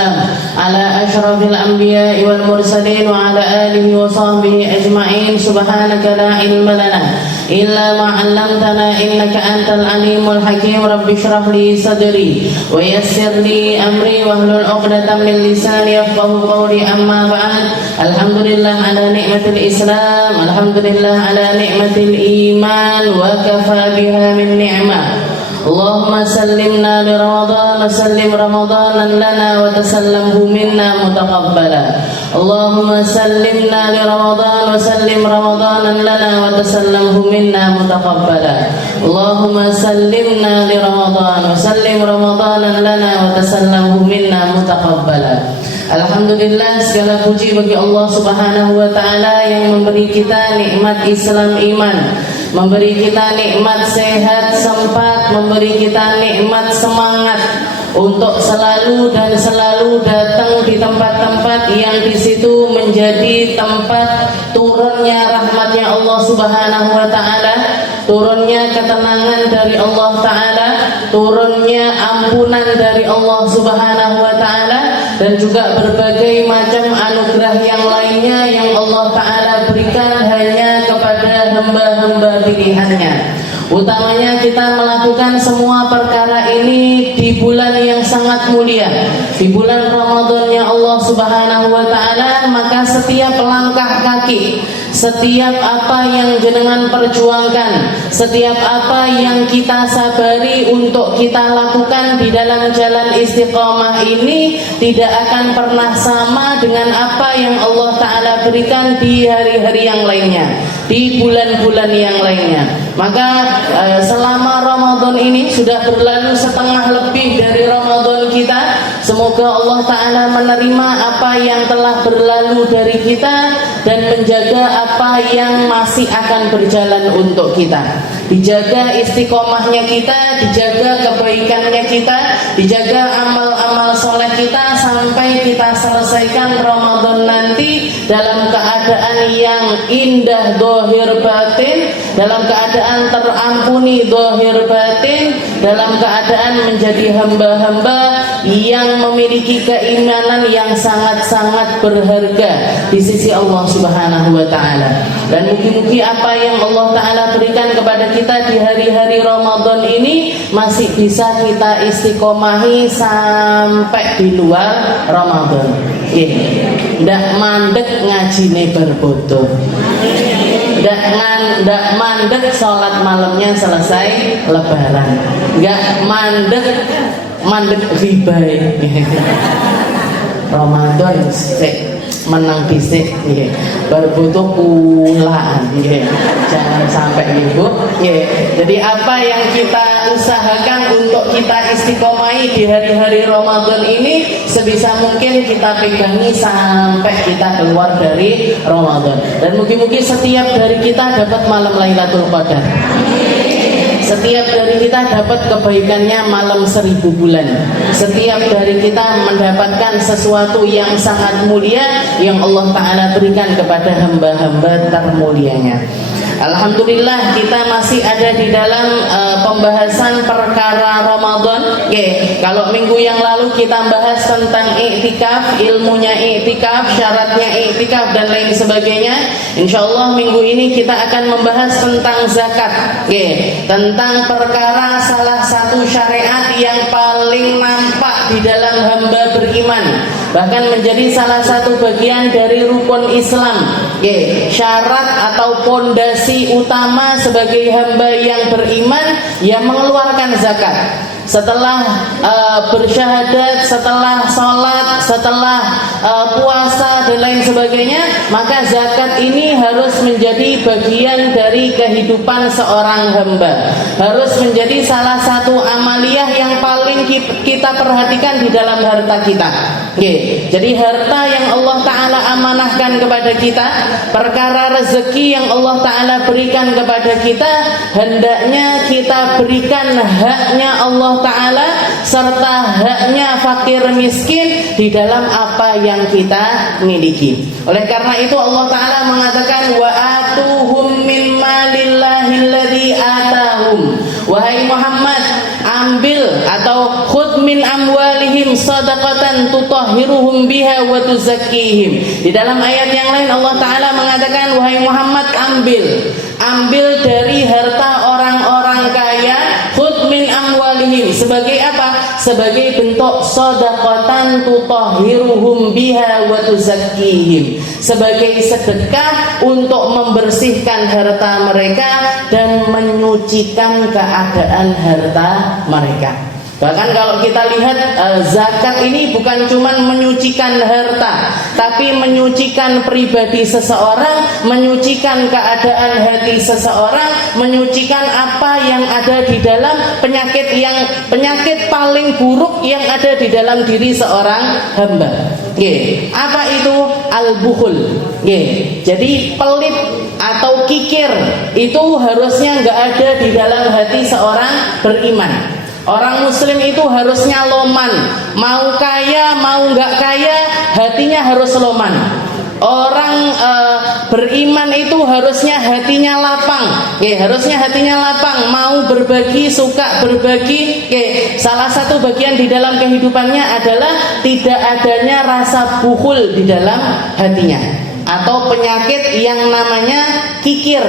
والسلام على أشرف الأنبياء والمرسلين وعلى آله وصحبه أجمعين. سبحانك لا علم لنا إلا ما علمتنا إنك أنت العليم الحكيم. رب اشرح لي صدري ويسر لي أمري واحلل عقدة من لساني يفقهوا قولي. أما بعد، الحمد لله على نعمة الإسلام، الحمد لله على نعمة الإيمان وكفى بها من نعمة. اللهم سلمنا لرمضان، سلم رمضانا لنا وتسلمه منا متقبلا. اللهم سلمنا لرمضان وسلم رمضانا لنا وتسلمه منا متقبلا. اللهم سلمنا لرمضان وسلم رمضانا لنا وتسلمه منا متقبلا. Alhamdulillah, segala puji bagi Allah Subhanahu wa taala yang memberi kita nikmat Islam iman, memberi kita nikmat sehat sempat, memberi kita nikmat semangat untuk selalu dan selalu datang di tempat-tempat yang di situ menjadi tempat turunnya rahmatnya Allah Subhanahu wa taala, turunnya ketenangan dari Allah taala, turunnya ampunan dari Allah Subhanahu wa taala, dan juga berbagai macam anugerah yang lainnya yang Allah taala berikan hanya kepada hamba-hamba pilihannya. Utamanya kita melakukan semua perkara ini di bulan yang sangat mulia, di bulan Ramadannya Allah Subhanahu wa taala. Maka setiap langkah kaki, setiap apa yang jenengan perjuangkan, setiap apa yang kita sabari untuk kita lakukan di dalam jalan istiqomah ini tidak akan pernah sama dengan apa yang Allah taala berikan di hari-hari yang lainnya, di bulan-bulan yang lainnya. Maka selama Ramadan ini sudah berlalu setengah lebih dari Ramadan kita. Semoga Allah taala menerima apa yang telah berlalu dari kita dan menjaga apa yang masih akan berjalan untuk kita. Dijaga istiqomahnya kita, dijaga kebaikannya kita, dijaga amal-amal soleh kita sampai kita selesaikan Ramadan nanti dalam keadaan yang indah zahir batin, dalam keadaan terampuni zahir batin, dalam keadaan menjadi hamba-hamba yang memiliki keimanan yang sangat-sangat berharga di sisi Allah Subhanahu wa taala. Dan mungkin apa yang Allah taala berikan kepada kita di hari-hari Ramadan ini masih bisa kita istiqomahi sampai di luar Ramadan. Ndak mandek ngajine berbodoh, ndak mandek sholat malamnya selesai lebaran, nggak mandek ribai. Ramadan menang bisik, berbutuh pulaan, jangan sampai ibu. Jadi apa yang kita usahakan untuk kita istiqomahi di hari-hari Ramadan ini sebisa mungkin kita pegangi sampai kita keluar dari Ramadan. Dan mungkin setiap dari kita dapat malam Lailatul Qadar. Setiap dari kita dapat kebaikannya malam 1000 bulan. Setiap dari kita mendapatkan sesuatu yang sangat mulia yang Allah Ta'ala berikan kepada hamba-hamba termulianya. Alhamdulillah kita masih ada di dalam pembahasan perkara Ramadan. Kalau minggu yang lalu kita bahas tentang iktikaf, ilmunya iktikaf, syaratnya iktikaf dan lain sebagainya. InsyaAllah minggu ini kita akan membahas tentang zakat, tentang perkara salah satu syariat yang paling nampak di dalam hamba beriman, bahkan menjadi salah satu bagian dari rukun Islam, syarat atau pondasi utama sebagai hamba yang beriman yang mengeluarkan zakat. Setelah bersyahadat, setelah sholat, setelah puasa dan lain sebagainya, maka zakat ini harus menjadi bagian dari kehidupan seorang hamba, harus menjadi salah satu amaliyah yang paling kita perhatikan di dalam harta kita. Jadi harta yang Allah Ta'ala amanahkan kepada kita, perkara rezeki yang Allah Ta'ala berikan kepada kita, hendaknya kita berikan haknya Allah Ta'ala serta haknya fakir miskin di dalam apa yang kita miliki. Oleh karena itu Allah Ta'ala mengatakan wa atuhum min malillahi alladzi atahum. Wahai Muhammad, ambil atau atau khudh min amwalihim shadaqatan tutahhiruhum biha wa tuzakkihim. Di dalam ayat yang lain Allah Ta'ala mengatakan, wahai Muhammad, ambil dari harta orang-orang kaya, khudh min amwalihim, sebagai apa? Sebagai bentuk shadaqatan tutahhiruhum biha wa tuzakkihim, sebagai sedekah untuk membersihkan harta mereka dan menyucikan keadaan harta mereka. Bahkan kalau kita lihat zakat ini bukan cuma menyucikan harta, tapi menyucikan pribadi seseorang, menyucikan keadaan hati seseorang, menyucikan apa yang ada di dalam penyakit paling buruk yang ada di dalam diri seorang hamba. Apa itu al-bukhul? Jadi pelit atau kikir itu harusnya nggak ada di dalam hati seorang beriman. Orang muslim itu harusnya loman, mau kaya mau nggak kaya hatinya harus loman. Orang beriman itu harusnya hatinya lapang, harusnya hatinya lapang, mau berbagi, suka berbagi. Salah satu bagian di dalam kehidupannya adalah tidak adanya rasa bukhul di dalam hatinya, atau penyakit yang namanya kikir,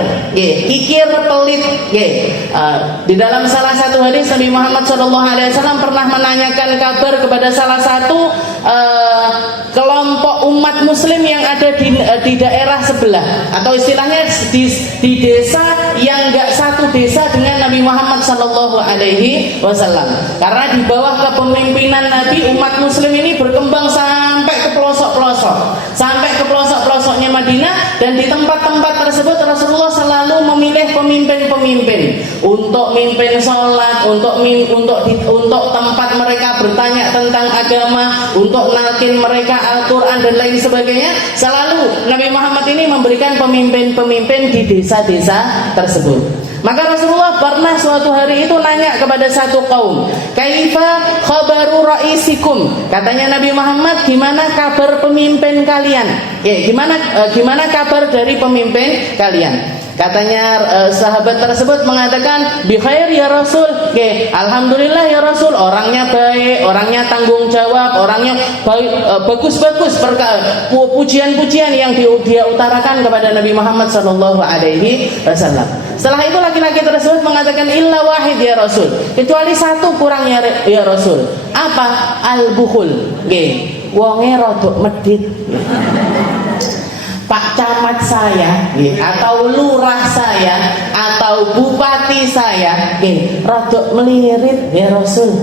kikir pelit. Di dalam salah satu hadis Nabi Muhammad SAW pernah menanyakan kabar kepada salah satu kelompok umat muslim yang ada di daerah sebelah, atau istilahnya di desa yang enggak satu desa dengan Nabi Muhammad SAW. Karena di bawah kepemimpinan Nabi, umat muslim ini berkembang sampai ke pelosok-pelosok, sampai ke pelosok-pelosoknya Madinah, dan di tempat-tempat tersebut Rasulullah selalu memilih pemimpin-pemimpin untuk mimpin sholat, untuk tempat mereka bertanya tentang agama, untuk nalkin mereka Al-Quran dan lain sebagainya. Selalu Nabi Muhammad ini memberikan pemimpin-pemimpin di desa-desa tersebut. Maka Rasulullah pernah suatu hari itu nanya kepada satu kaum, kaifa khabaru raisikum? Katanya Nabi Muhammad, gimana kabar pemimpin kalian? Gimana kabar dari pemimpin kalian? Katanya sahabat tersebut mengatakan, bi khair ya Rasul. Alhamdulillah ya Rasul, orangnya baik, orangnya tanggung jawab, orangnya baik, bagus-bagus. Pujian-pujian yang dia utarakan kepada Nabi Muhammad SAW. Setelah itu laki-laki tersebut mengatakan, illa wahid ya Rasul, kecuali satu kurang ya Rasul. Apa? Al-bukhul. Wonge rodok medit. Pak camat saya, atau lurah saya, atau bupati saya, rodok melirit ya Rasul.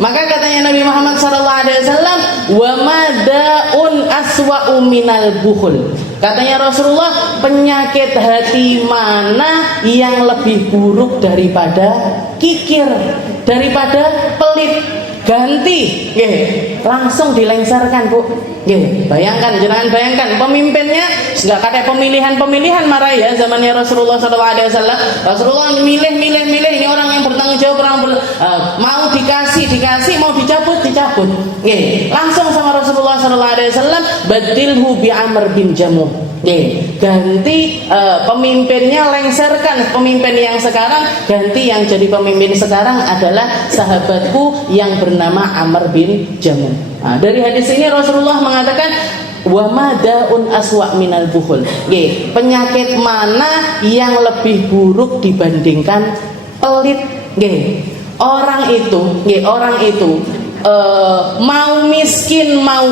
Maka katanya Nabi Muhammad SAW, wa madaun aswa'u minal bukhul. Katanya Rasulullah, penyakit hati mana yang lebih buruk daripada kikir, daripada pelit? Ganti, langsung dilengsarkan, Bu. Bayangkan, jangan bayangkan pemimpinnya nggak kayak pemilihan marah ya zamannya Rasulullah SAW. Rasulullah milih ini orang yang bertanggung jawab, mau dikasih, mau dicabut. Langsung sama Rasulullah SAW, badilhu bi Amr bin Jamuh. Ganti pemimpinnya, lengserkan pemimpin yang sekarang, ganti yang jadi pemimpin sekarang adalah sahabatku yang bernama Amr bin Jamuh. Dari hadis ini Rasulullah mengatakan, wa madaun aswa minal bukhul. Penyakit mana yang lebih buruk dibandingkan pelit? Orang itu mau miskin mau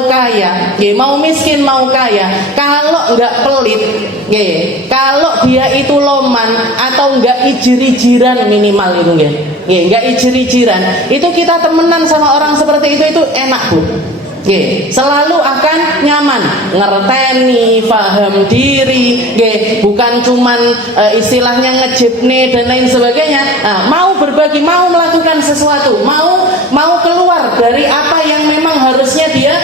kaya, kalau nggak pelit, kalau dia itu loman atau nggak ijir-ijiran minimal itu, nggak ijir-ijiran, itu kita temenan sama orang seperti itu enak, Bu. Selalu akan nyaman, ngerteni, paham diri, bukan cuman istilahnya ngejipne dan lain sebagainya. Mau berbagi, mau melakukan sesuatu, mau keluar dari apa yang memang harusnya dia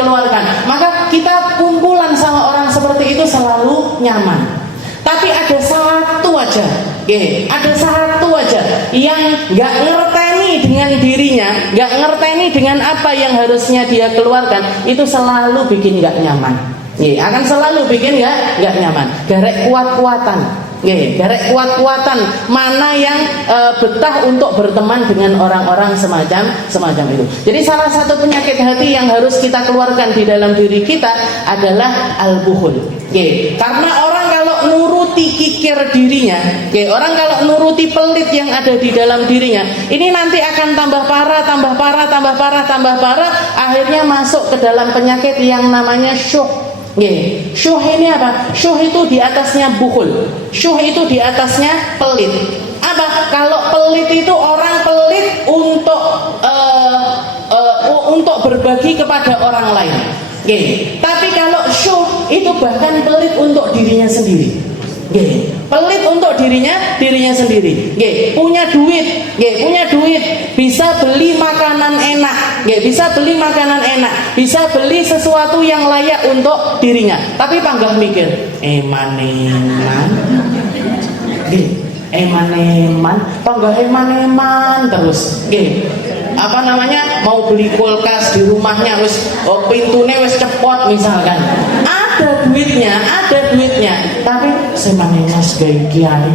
keluarkan. Maka kita kumpulan sama orang seperti itu selalu nyaman. Tapi ada satu aja yang nggak ngerteni dengan dirinya, nggak ngerteni dengan apa yang harusnya dia keluarkan, itu selalu bikin nggak nyaman. Akan selalu bikin nggak nyaman. Garek kuat-kuatan. Derek kuat-kuatan mana yang betah untuk berteman dengan orang-orang semacam itu. Jadi salah satu penyakit hati yang harus kita keluarkan di dalam diri kita adalah al-bukhul. Karena orang kalau nuruti kikir dirinya, orang kalau nuruti pelit yang ada di dalam dirinya, ini nanti akan tambah parah, akhirnya masuk ke dalam penyakit yang namanya syuh. Syuh ini apa? Syuh itu di atasnya bukhul. Syuh itu di atasnya pelit. Apa? Kalau pelit itu orang pelit untuk berbagi kepada orang lain. Tapi kalau syuh itu bahkan pelit untuk dirinya sendiri. Pelit untuk dirinya sendiri. Punya duit bisa beli makanan enak, bisa beli sesuatu yang layak untuk dirinya. Tapi panggah mikir, eman, panggah eman terus. Mau beli kulkas di rumahnya pintunya cepot misalkan. Ada duitnya, tapi semane mas kiai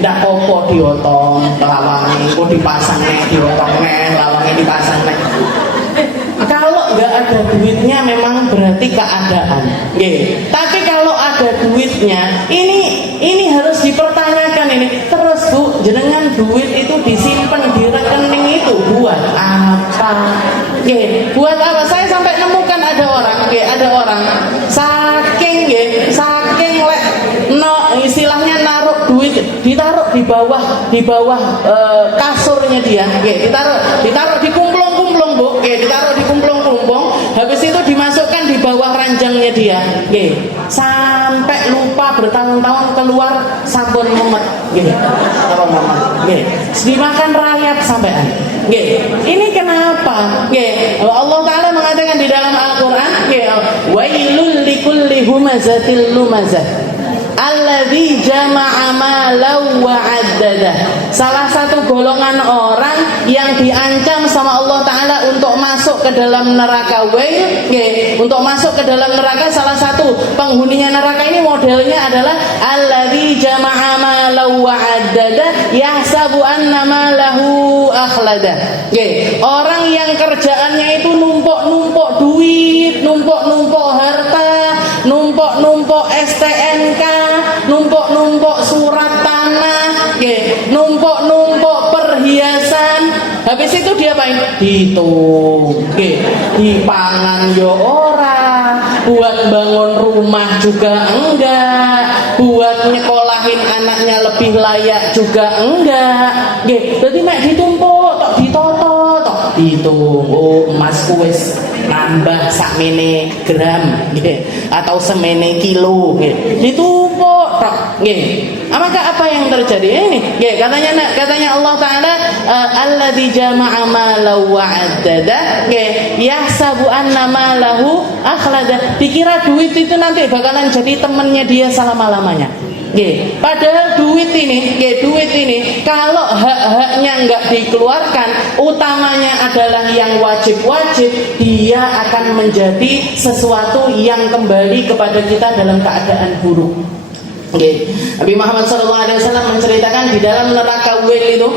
ndak apa diotong lawange, kok dipasang diotong lawange dipasang. Kalau nggak ada duitnya memang berarti keadaan. Tapi kalau ada duitnya, ini harus dipertanyakan ini. Terus Bu, jenengan duit itu disimpan di rekening itu buat apa? Buat apa? Saya sampai nemukan ada orang saking istilahnya naruh duit ditaruh di bawah kasurnya dia, ditaruh di kumplung-kumplung Bu, ditaruh di kumplung-kumplung, habis itu dimasukkan di bawah ranjangnya dia, sampai lupa bertahun-tahun keluar sabun mumet, dimakan rayap sampean. Ini kenapa? Allah Ta'ala mengatakan di dalam Al-Quran, wailul likulli humazatil lumazah alladzi jama'a malan wa 'addada. Salah satu golongan orang yang diancam sama Allah Ta'ala untuk masuk ke dalam neraka wail, untuk masuk ke dalam neraka, salah satu penghuninya neraka ini modelnya adalah alladzi jama'a malan wa 'addada yahsabu anna malahu akhlada. Orang yang kerjaannya itu numpuk-numpuk duit, numpuk-numpuk harta, numpuk-numpuk STNK, numpuk-numpuk surat tanah, numpuk-numpuk perhiasan. Habis itu dia apain? Ditung, dipangan yo ora, buat bangun rumah juga enggak, buat nyekolahin anaknya lebih layak juga enggak. Jadi mek ditumpuk, tok ditoto, tok ditung. Oh, emas wis nambah sakmene gram, atau semene kilo, ditumpuk tok. Maka apa yang terjadi ini? Katanya Allah Ta'ala, alladzi jama'a malan wa 'addada, yahsabu anna malahu akhlada. Dikira duit itu nanti bakalan jadi temannya dia selama-lamanya. Padahal duit ini kalau hak-haknya nggak dikeluarkan, utamanya adalah yang wajib-wajib, dia akan menjadi sesuatu yang kembali kepada kita dalam keadaan buruk. Nabi Muhammad SAW menceritakan di dalam neraka wail itu,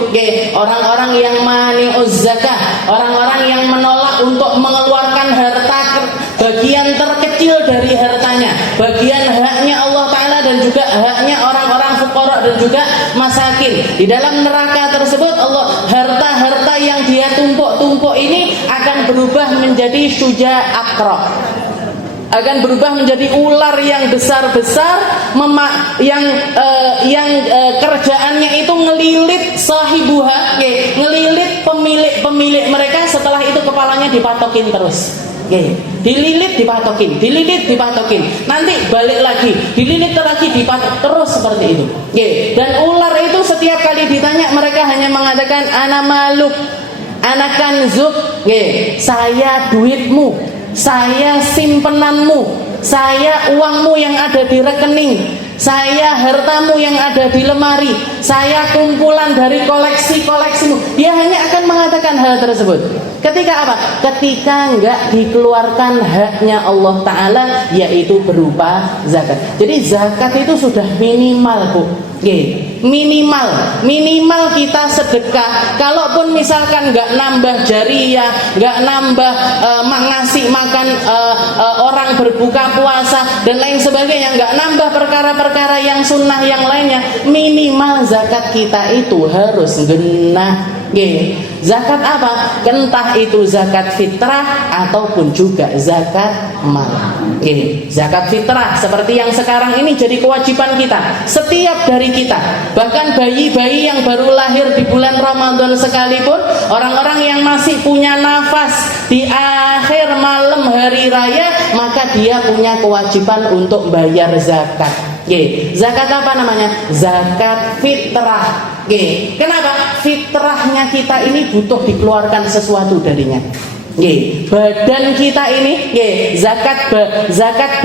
orang-orang yang mani'uz zakah, orang-orang yang menolak untuk mengeluarkan harta bagian terkecil dari hartanya, bagian haknya Allah Ta'ala dan juga haknya orang-orang fuqara dan juga masakin. Di dalam neraka tersebut harta-harta yang dia tumpuk-tumpuk ini akan berubah menjadi syuja akra, akan berubah menjadi ular yang besar-besar, yang kerjaannya itu ngelilit sahibuha, ngelilit pemilik mereka. Setelah itu kepalanya dipatokin terus, dililit dipatokin, nanti balik lagi, dililit lagi, dipatok terus seperti itu. Dan ular itu setiap kali ditanya, mereka hanya mengatakan ana maluk, ana kanzuk, saya duitmu, saya simpenanmu, saya uangmu yang ada di rekening, saya hartamu yang ada di lemari, saya kumpulan dari koleksi-koleksimu. Dia hanya akan mengatakan hal tersebut. Ketika apa? Ketika enggak dikeluarkan haknya Allah Ta'ala, yaitu berupa zakat. Jadi zakat itu sudah minimal, Bu. Minimal kita sedekah. Kalaupun misalkan enggak nambah jariyah, enggak nambah ngasih makan orang berbuka puasa dan lain sebagainya, enggak nambah perkara-perkara yang sunnah yang lainnya, minimal zakat kita itu harus genah. Zakat apa? Entah itu zakat fitrah ataupun juga zakat mal. Zakat fitrah seperti yang sekarang ini jadi kewajiban kita, setiap dari kita. Bahkan bayi-bayi yang baru lahir di bulan Ramadan sekalipun, orang-orang yang masih punya nafas di akhir malam hari raya, maka dia punya kewajiban untuk bayar zakat. Zakat apa namanya? Zakat fitrah. Kenapa? Fitrahnya kita ini butuh dikeluarkan sesuatu darinya. Badan kita ini, zakat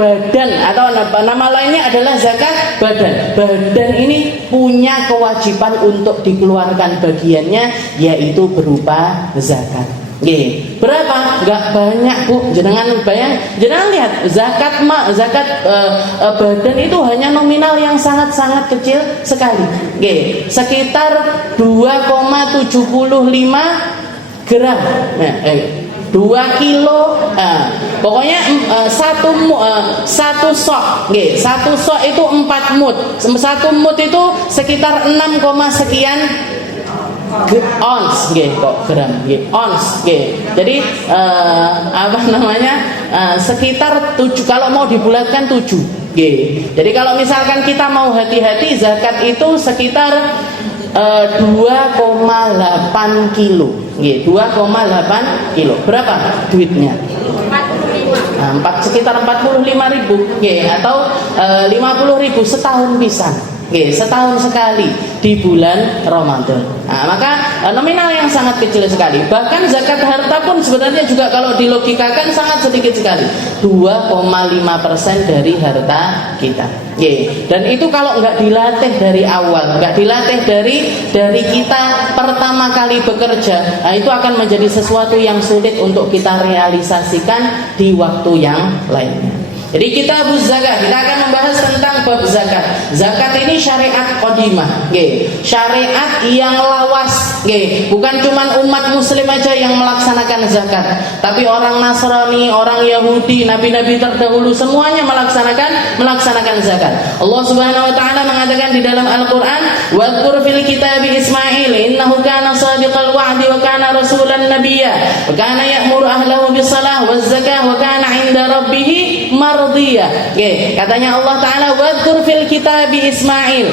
badan atau nama lainnya adalah zakat badan. Badan ini punya kewajiban untuk dikeluarkan bagiannya, yaitu berupa zakat. Berapa? Enggak banyak, Bu. Jenengan lihat zakat badan itu hanya nominal yang sangat-sangat kecil sekali. Sekitar 2,75 gram. 2 kilo, pokoknya satu sok, satu sok itu 4 mut, satu mut itu sekitar 6, sekian ons, kok gram, ons, jadi apa namanya, sekitar 7, kalau mau dibulatkan 7, jadi kalau misalkan kita mau hati-hati, zakat itu sekitar 2,8 kilo. 2,8 kilo. Berapa duitnya? 45. Sekitar 45.000, atau 50.000 setahun pisang. Setahun sekali di bulan Ramadan. Maka nominal yang sangat kecil sekali. Bahkan zakat harta pun sebenarnya juga kalau dilogikakan sangat sedikit sekali. 2,5% dari harta kita. Dan itu kalau nggak dilatih dari awal, nggak dilatih dari kita pertama kali bekerja, itu akan menjadi sesuatu yang sulit untuk kita realisasikan di waktu yang lainnya. Jadi kitabuz zakat, kita akan membahas tentang bab zakat. Zakat ini syariat qadimah, syariat yang lawas, bukan cuma umat muslim aja yang melaksanakan zakat, tapi orang Nasrani, orang Yahudi, nabi-nabi terdahulu semuanya melaksanakan zakat. Allah Subhanahu wa taala mengatakan di dalam Al-Qur'an, "Wadhkur fil kitabi Ismail, innahu kana shadiqal wa'di wa kana rasulan nabiyya, wa kana ya'muru ahlahu bis shalah waz zakah wa kana 'inda rabbih mardiyah." Katanya Allah Ta'ala, "Wadhkur fil kitabi Ismail."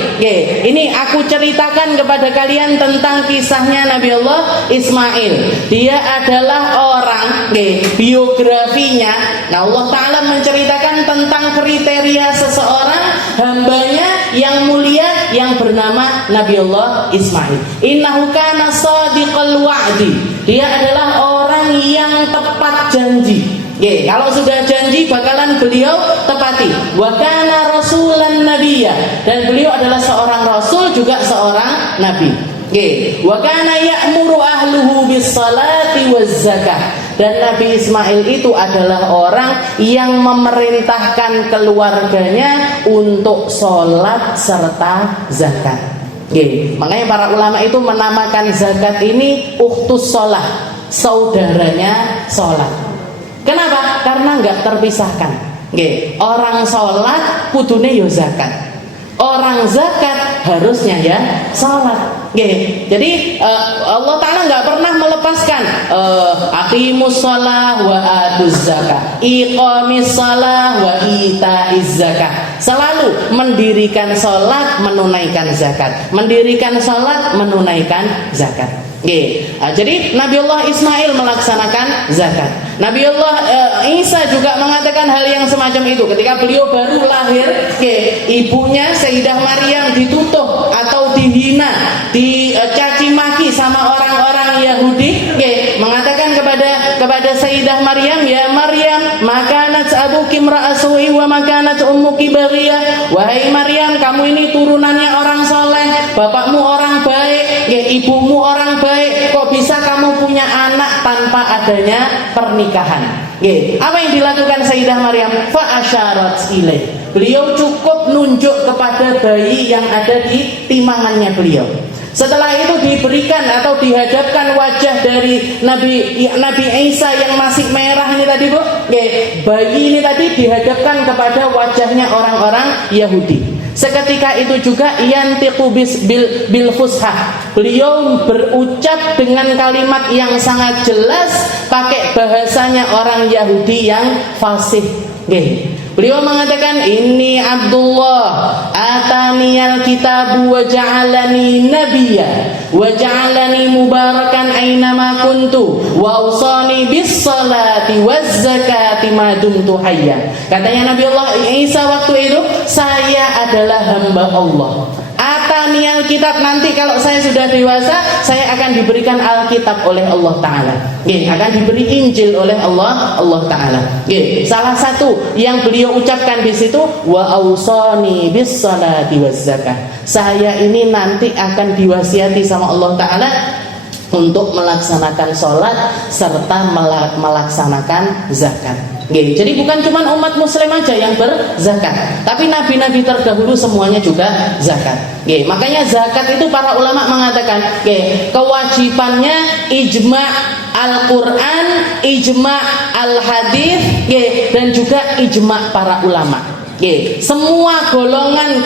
Ini aku ceritakan kepada kalian tentang kisahnya Nabi Allah Ismail. Dia adalah orang, biografinya. Nah, Allah Ta'ala menceritakan tentang kriteria seseorang hambanya yang mulia yang bernama Nabi Allah Ismail. Innahu kana shadiqal wa'di. Dia adalah orang yang tepat janji. Kalau sudah janji bakalan beliau tepati. Wa kana rasulan nabiyya, dan beliau adalah seorang rasul juga seorang nabi. Wa kana ya'muru ahluhu bis salati waz zakah, dan Nabi Ismail itu adalah orang yang memerintahkan keluarganya untuk sholat serta zakat. Makanya para ulama itu menamakan zakat ini ukhtus sholat, saudaranya sholat. Kenapa? Karena nggak terpisahkan. Orang sholat kudune yo zakat, orang zakat harusnya ya sholat. Jadi Allah Ta'ala nggak pernah melepaskan aqimus shalah wa atuz zakah, iqamis shalah wa itaiz zakah. Selalu mendirikan sholat, menunaikan zakat, mendirikan sholat, menunaikan zakat. Jadi Nabi Allah Ismail melaksanakan zakat. Nabi Allah Isa juga mengatakan hal yang semacam itu. Ketika beliau baru lahir, ibunya Sayyidah Maryam ditutup atau dihina, dicaci maki sama orang-orang Yahudi, mengatakan kepada Sayyidah Maryam, "Ya Maryam, makanat abuki imra'asu'i wa makanat ummuki baghiyah." Wahai Maryam, kamu ini turunannya orang soleh, bapakmu orang baik, ibumu orang baik. Kok bisa kamu punya anak tanpa adanya pernikahan. Apa yang dilakukan Sayyidah Maryam? Fa asyarat ilaih. Beliau cukup nunjuk kepada bayi yang ada di timangannya beliau. Setelah itu diberikan atau dihadapkan wajah dari Nabi Isa yang masih merah ini tadi, Bu. Bayi ini tadi dihadapkan kepada wajahnya orang-orang Yahudi. Seketika itu juga yantiqu bil fushah. Beliau berucap dengan kalimat yang sangat jelas pakai bahasanya orang Yahudi yang fasih. Beliau mengatakan, ini Abdullah ataniyal kitabu wa ja'alani nabiyya wa ja'alani mubarakan ainama kuntu wa awsani bis salati waz zakati ma dumtu hayya. Katanya Nabi Allah Isa waktu itu, saya adalah hamba Allah. Ataniyal kitab, nanti kalau saya sudah dewasa saya akan diberikan Alkitab oleh Allah Ta'ala. Akan diberi Injil oleh Allah Ta'ala. Salah satu yang beliau ucapkan di situ, wa ausani bis salati waz zakah. Saya ini nanti akan diwasiati sama Allah Ta'ala untuk melaksanakan sholat serta melaksanakan zakat. Jadi bukan cuma umat muslim aja yang berzakat, tapi nabi-nabi terdahulu semuanya juga zakat. Makanya zakat itu para ulama mengatakan kewajibannya ijma' Al-Quran, ijma' Al-Hadis, dan juga ijma' para ulama. Semua golongan,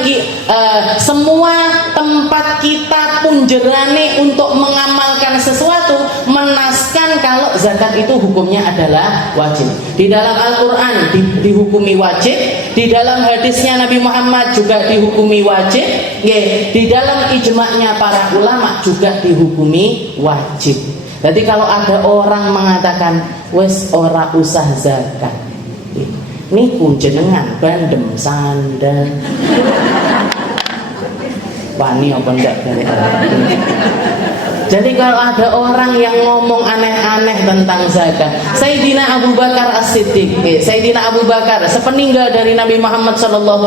semua tempat kita punjerane untuk mengamalkan sesuatu menaskan kalau zakat itu hukumnya adalah wajib. Di dalam Al-Quran dihukumi wajib, di dalam hadisnya Nabi Muhammad juga dihukumi wajib, di dalam ijma'nya para ulama juga dihukumi wajib. Jadi kalau ada orang mengatakan wes ora usah zakat, niku jenengan bandem sandal wani apa ndak dari Jadi kalau ada orang yang ngomong aneh-aneh tentang zakat, Sayyidina Abu Bakar As-Siddiq, Sayyidina Abu Bakar sepeninggal dari Nabi Muhammad SAW,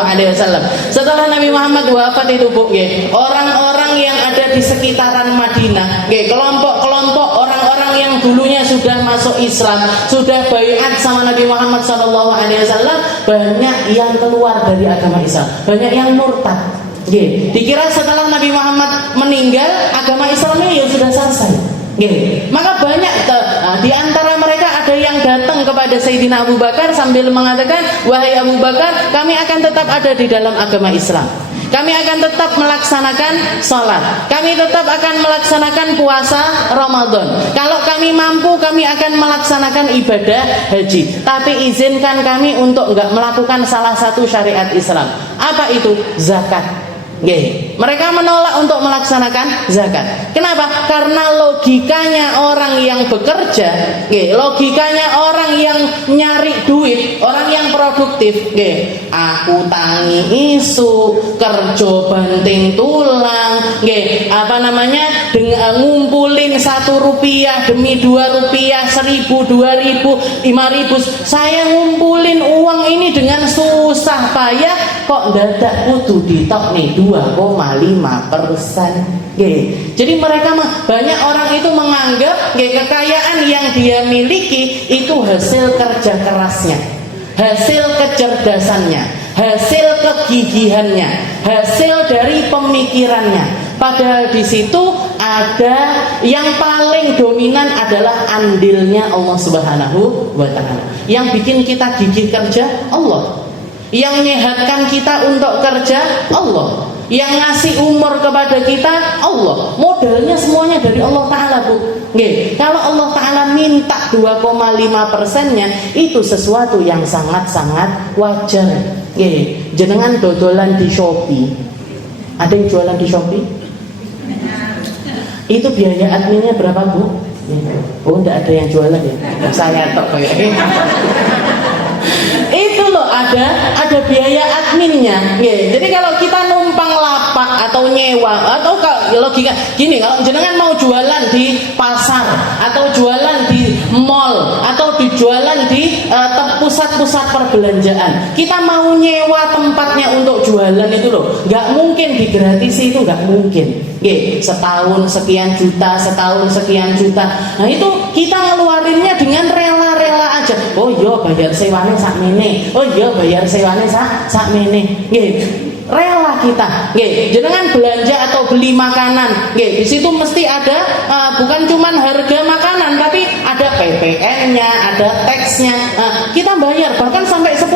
setelah Nabi Muhammad wafat itu, Bu, orang-orang yang ada di sekitaran Madinah, kelompok-kelompok orang-orang yang dulunya sudah masuk Islam, sudah baiat sama Nabi Muhammad SAW, banyak yang keluar dari agama Islam, banyak yang murtad. Dikira setelah Nabi Muhammad meninggal agama Islamnya ya sudah selesai. Maka banyak di antara mereka ada yang datang kepada Sayyidina Abu Bakar sambil mengatakan, wahai Abu Bakar, kami akan tetap ada di dalam agama Islam, kami akan tetap melaksanakan sholat, kami tetap akan melaksanakan puasa Ramadan, kalau kami mampu kami akan melaksanakan ibadah haji, tapi izinkan kami untuk enggak melakukan salah satu syariat Islam. Apa itu? Zakat. Mereka menolak untuk melaksanakan zakat. Kenapa? Karena logikanya orang yang bekerja, logikanya orang yang nyari duit, orang yang produktif, aku tangi isu, kerja banting tulang, dengan ngumpulin 1 rupiah demi 2 rupiah, 1.000, 2.000, 5.000, saya ngumpulin uang ini dengan susah payah, kok dadak kudu ditok nih 2,5%. Jadi mereka banyak orang itu menganggap kekayaan yang dia miliki itu hasil kerja kerasnya, hasil kecerdasannya, hasil kegigihannya, hasil dari pemikirannya. Padahal di situ ada yang paling dominan adalah andilnya Allah Subhanahu wa Ta'ala. Yang bikin kita gigih kerja Allah. Yang menyehatkan kita untuk kerja Allah, yang ngasih umur kepada kita Allah. Modalnya semuanya dari Allah Ta'ala, Bu. Kalau Allah Ta'ala minta 2,5%-nya, itu sesuatu yang sangat-sangat wajar. Jenengan dodolan di Shopee, ada yang jualan di Shopee? Itu biaya adminnya berapa, Bu? Oh, enggak ada yang jualan ya? Saya tok kayak itu loh, ada biaya adminnya. Jadi kalau kita numpang lapak atau nyewa, atau logika gini, kalau jenengan mau jualan di pasar atau jualan di mall atau jualan di pusat-pusat perbelanjaan. Kita mau nyewa tempatnya untuk jualan itu loh, nggak mungkin digratisi, itu nggak mungkin. Setahun sekian juta, setahun sekian juta. Nah itu kita ngeluarinnya dengan rela-rela aja. Oh iya bayar sewane sakmene. Oh iya bayar sewane sakmene. Rela kita, jenengan belanja atau beli makanan, di situ mesti ada bukan cuman harga makanan, tapi ada PPN-nya, ada tax-nya. Kita bayar bahkan sampai 10%,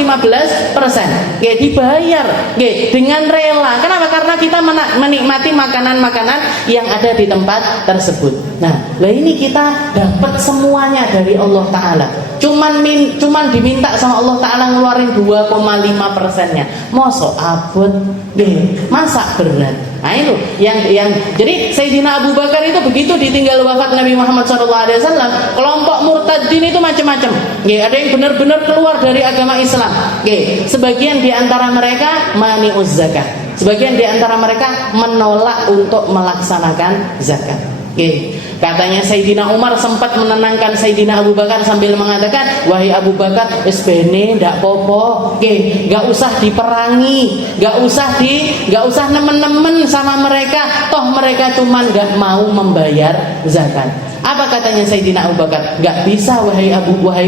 15%, dibayar, dengan rela. Kenapa? Karena kita menikmati makanan-makanan yang ada di tempat tersebut. Nah, ini kita dapat semuanya dari Allah Ta'ala. Cuman diminta sama Allah Ta'ala ngeluarin 2,5%-nya. Mosok abot, masa berat. Nah itu yang jadi Sayyidina Abu Bakar itu begitu ditinggal wafat Nabi Muhammad SAW, kelompok murtadin itu macam-macam. Ada yang benar-benar keluar dari agama Islam. Sebagian di antara mereka mani'uz zakat. Sebagian di antara mereka menolak untuk melaksanakan zakat. Katanya Sayyidina Umar sempat menenangkan Sayyidina Abu Bakar sambil mengatakan, wahai Abu Bakar, bene ndak popo, nggak usah diperangi, nggak usah nemen-nemen sama mereka, toh mereka cuman nggak mau membayar zakat. Apa katanya Sayyidina Abu Bakar? Nggak bisa wahai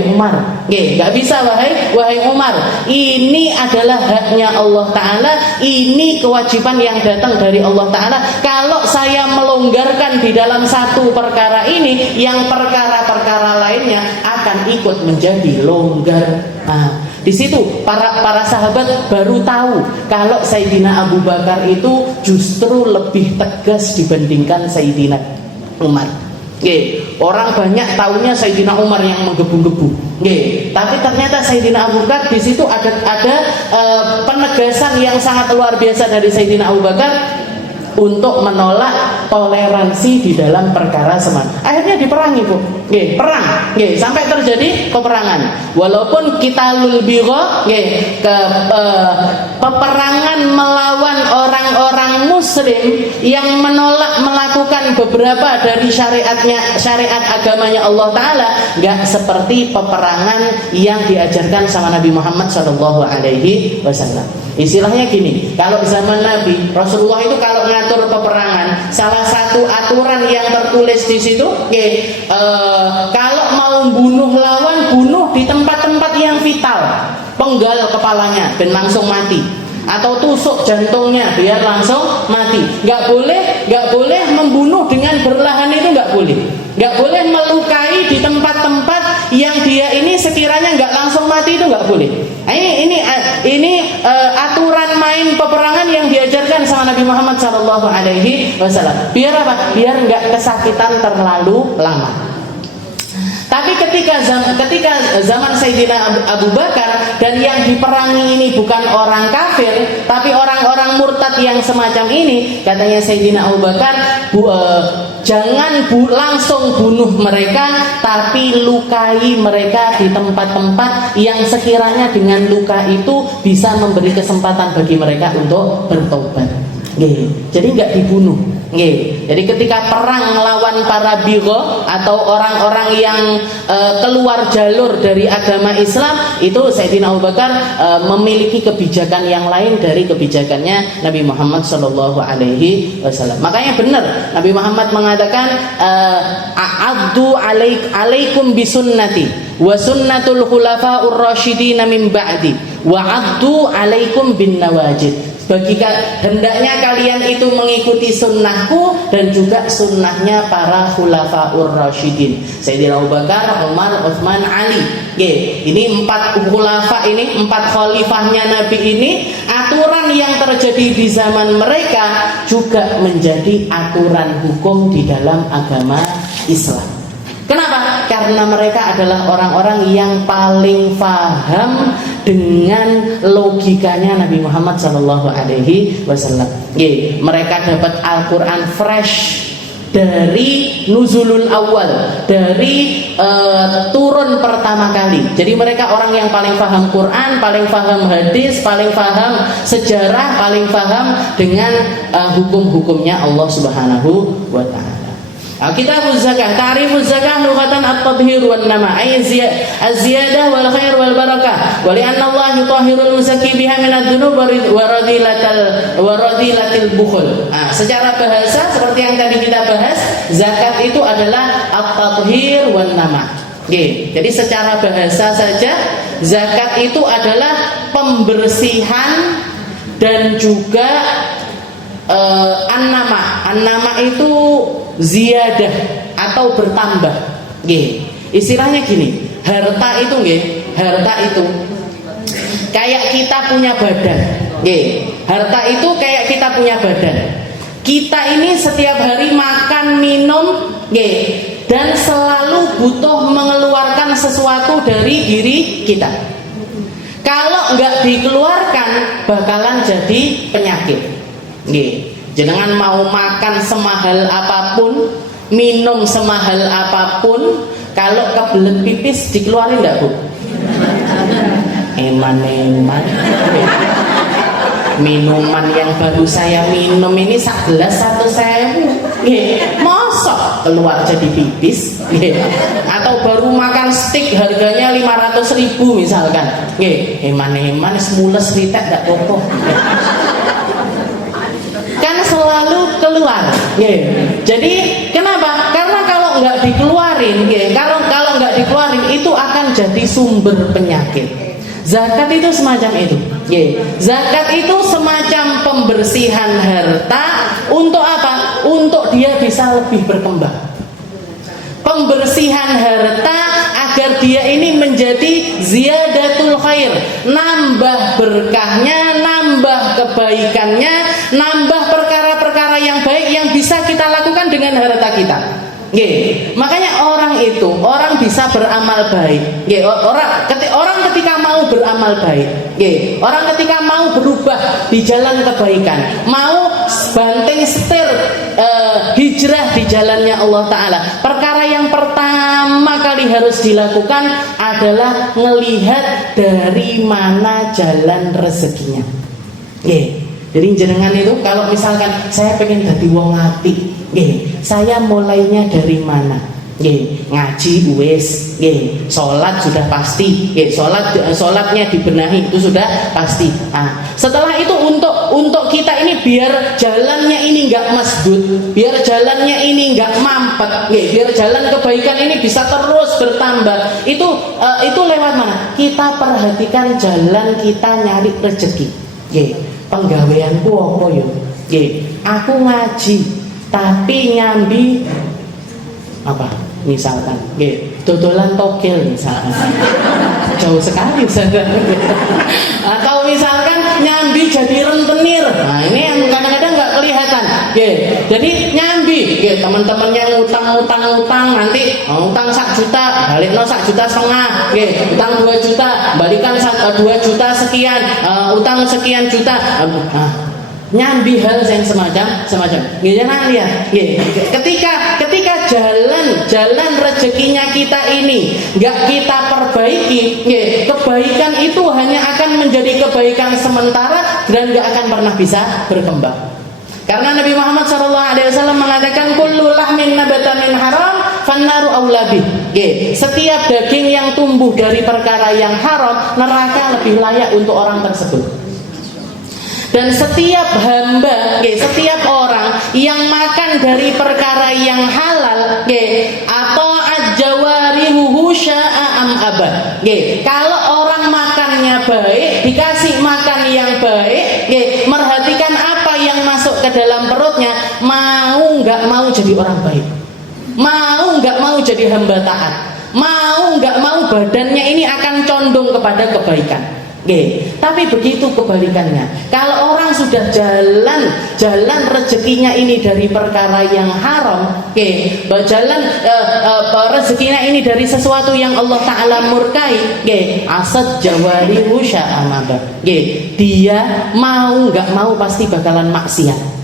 Umar, nggak bisa wahai Umar. Ini adalah haknya Allah Ta'ala, ini kewajiban yang datang dari Allah Ta'ala. Kalau saya melonggarkan di dalam satu perkara ini, yang perkara-perkara lainnya akan ikut menjadi longgar. Nah, di situ para sahabat baru tahu kalau Sayyidina Abu Bakar itu justru lebih tegas dibandingkan Sayyidina Umar. Orang banyak taunya Sayyidina Umar yang menggebu-gebu. Tapi ternyata Sayyidina Abu Bakar di situ ada penegasan yang sangat luar biasa dari Sayyidina Abu Bakar untuk menolak toleransi di dalam perkara seman. Akhirnya diperangi, Bu. Perang. Sampai terjadi peperangan. Walaupun kita lulbiro, peperangan melawan orang-orang muslim yang menolak melakukan beberapa dari syariat agamanya Allah Ta'ala, gak seperti peperangan yang diajarkan sama Nabi Muhammad SAW. Istilahnya gini, kalau zaman Nabi Rasulullah itu kalau ngatur peperangan, salah satu aturan yang tertulis di situ, kalau mau bunuh lawan, bunuh di tempat-tempat yang vital, penggal kepalanya dan langsung mati, atau tusuk jantungnya biar langsung mati. Nggak boleh membunuh dengan berlahan, itu nggak boleh. Nggak boleh melukai di tempat-tempat yang dia ini sekiranya nggak langsung mati, itu nggak boleh. Ini aturan main peperangan yang diajarkan sama Nabi Muhammad SAW. Biar apa? Biar nggak kesakitan terlalu lama. Tapi ketika zaman Sayyidina Abu Bakar dan yang diperangi ini bukan orang kafir, tapi orang-orang murtad yang semacam ini, katanya Sayyidina Abu Bakar, jangan langsung bunuh mereka, tapi lukai mereka di tempat-tempat yang sekiranya dengan luka itu bisa memberi kesempatan bagi mereka untuk bertobat. Jadi nggak dibunuh. Jadi ketika perang melawan para bigho atau orang-orang yang keluar jalur dari agama Islam, itu Sayyidina Abu Bakar memiliki kebijakan yang lain dari kebijakannya Nabi Muhammad SAW. Makanya benar Nabi Muhammad mengatakan, a'addu alaikum bisunnati wa sunnatul khulafa'ur rasyidin min ba'di wa 'addu alaikum bin nawajid. Hendaknya kalian itu mengikuti sunnahku dan juga sunnahnya para khulafaur rasyidin, Sayyidina Abu Bakar, Umar, Utsman, Ali. Ini 4 khulafa ini, 4 khalifahnya Nabi ini. Aturan yang terjadi di zaman mereka juga menjadi aturan hukum di dalam agama Islam. Kenapa? Karena mereka adalah orang-orang yang paling paham dengan logikanya Nabi Muhammad SAW. Mereka dapat Al-Quran fresh dari nuzulul awal, dari turun pertama kali. Jadi mereka orang yang paling paham Quran, paling paham hadis, paling paham sejarah, paling paham dengan hukum-hukumnya Allah Subhanahu wa Ta'ala. Kitabuz zakah, ta'rifuz zakah lughatan at-tathhir wan nama, ay az-ziyadah wal khair wal barakah. Wa li anna Allah yutahhirul muzakki biha min ad-dunub wa radilatil bukhul. Secara bahasa seperti yang tadi kita bahas, zakat itu adalah at-tathhir wan nama. Jadi secara bahasa saja zakat itu adalah pembersihan dan juga an-nama itu ziyadah atau bertambah. Istilahnya gini, harta itu kayak kita punya badan. Harta itu kayak kita punya badan. Kita ini setiap hari makan, minum, dan selalu butuh mengeluarkan sesuatu dari diri kita. Kalau nggak dikeluarkan bakalan jadi penyakit. Jenengan mau makan semahal apapun, minum semahal apapun, kalau kebelet pipis dikeluarin enggak, Bu? Eman. Minuman yang baru saya minum ini sak gelas 1.000. Mosok keluar jadi pipis. Atau baru makan steak harganya 500.000 misalkan. Eman mules ritek enggak apa-apa. Kan selalu keluar. Jadi kenapa? Karena kalau nggak dikeluarin, kalau nggak dikeluarin itu akan jadi sumber penyakit. Zakat itu semacam itu. Zakat itu semacam pembersihan harta untuk apa? Untuk dia bisa lebih berkembang. Pembersihan harta agar dia ini menjadi ziyadatul khair, nambah berkahnya, nambah kebaikannya, nambah perkara-perkara yang baik yang bisa kita lakukan dengan harta kita. Makanya orang bisa beramal baik. Orang ketika mau beramal baik, orang ketika mau berubah di jalan kebaikan, mau banting setir hijrah di jalannya Allah Ta'ala, perkara yang pertama kali harus dilakukan adalah melihat dari mana jalan rezekinya. Jadi jenengan itu kalau misalkan saya pengen jadi wong apik, saya mulainya dari mana? Ngaji wis, sholat sudah pasti, sholatnya dibenahi itu sudah pasti. Setelah itu untuk kita ini biar jalannya ini nggak masdud, biar jalannya ini nggak mampet, biar jalan kebaikan ini bisa terus bertambah. Itu lewat mana? Kita perhatikan jalan kita nyari rezeki. Penggaweanku apa yo? Aku ngaji tapi nyambi apa? Misalkan, dodolan togel misalkan. Jauh sekali atau misalkan nyambi jadi rentenir. Nah, ini yang kadang-kadang nggak kelihatan. Jadi nyambi, teman-teman yang utang nanti utang 1 juta, balik 1,5 juta, utang 2 juta, balikan 2 juta sekian, utang sekian juta. Nyambi hal yang semacam jangan lihat. Ketika jalan rezekinya kita ini nggak kita perbaiki, kebaikan itu hanya akan menjadi kebaikan sementara dan nggak akan pernah bisa berkembang. Karena Nabi Muhammad SAW mengatakan kullu lahmin nabata min haram fannaru aula bih. Setiap daging yang tumbuh dari perkara yang haram, neraka lebih layak untuk orang tersebut. Dan setiap hamba, setiap orang yang makan dari perkara yang halal, atau ajawarihu sya'a am aba. Kalau orang makannya baik, dikasih makan yang baik, merhatikan apa yang masuk ke dalam perutnya, mau nggak mau jadi orang baik, mau nggak mau jadi hamba taat, mau nggak mau badannya ini akan condong kepada kebaikan. Tapi begitu kebalikannya, kalau orang sudah jalan rezekinya ini dari perkara yang haram, jalan rezekinya ini dari sesuatu yang Allah Ta'ala murkai, asad jawari sya'amaba, dia mau nggak mau pasti bakalan maksiat.